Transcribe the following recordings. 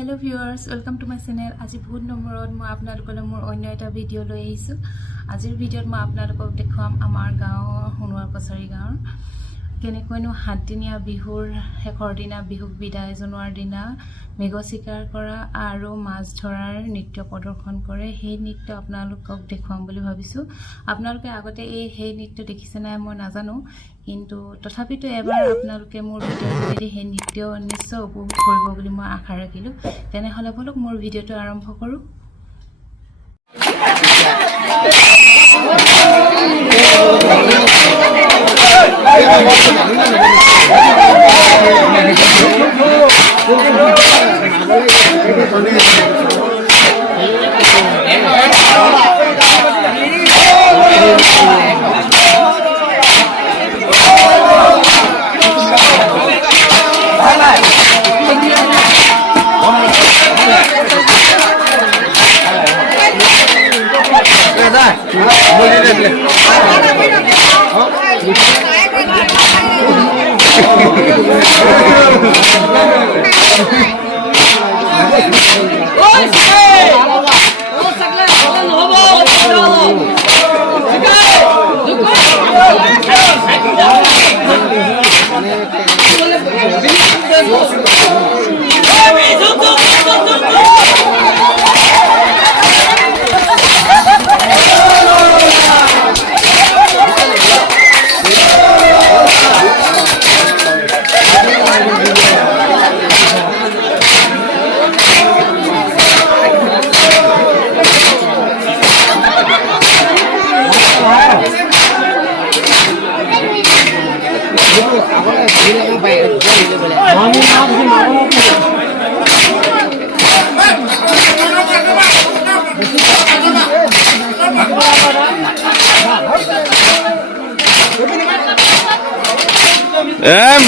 Hello viewers, welcome to my channel. আজি বহুত নম্বৰত মই আপোনালোকলৈ মোৰ অন্য এটা ভিডিঅ' লৈ আহিছোঁ। আজিৰ ভিডিঅ'ত মই আপোনালোকক দেখুৱাম আমাৰ গাঁৱৰ সোণোৱাল কছাৰী গাঁৱৰ কেনেকৈনো 7 দিনীয়া বিহুৰ শেষৰ দিনা বিহুক বিদায় জনোৱাৰ দিনা মেঘ চিকাৰ কৰা আৰু মাছ ধৰাৰ নৃত্য প্ৰদৰ্শন কৰে। সেই নৃত্য আপোনালোকক দেখুৱাম বুলি ভাবিছোঁ। আপোনালোকে আগতে সেই নৃত্য দেখিছে নাই মই নাজানো, কিন্তু তথাপিতো এবাৰ আপোনালোকে মোৰ ভিডিঅ'টো যদি সেই নৃত্য নিশ্চয় উপভোগ কৰিব বুলি মই আশা ৰাখিলোঁ। তেনেহ'লে বলক মোৰ ভিডিঅ'টো আৰম্ভ কৰোঁ।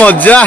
মজা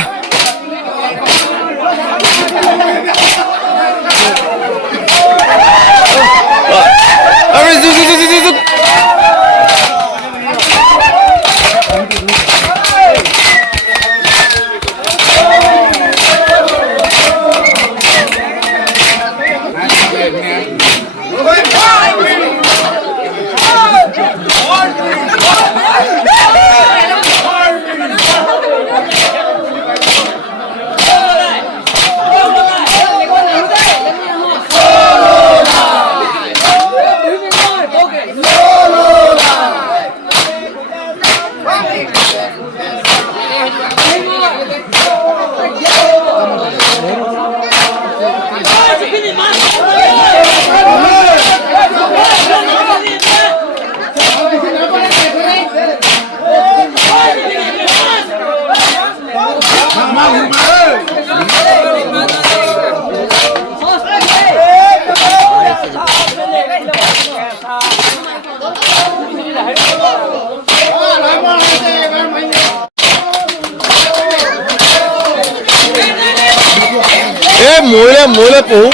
মোলে পহু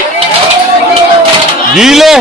দিলে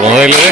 বনাইলে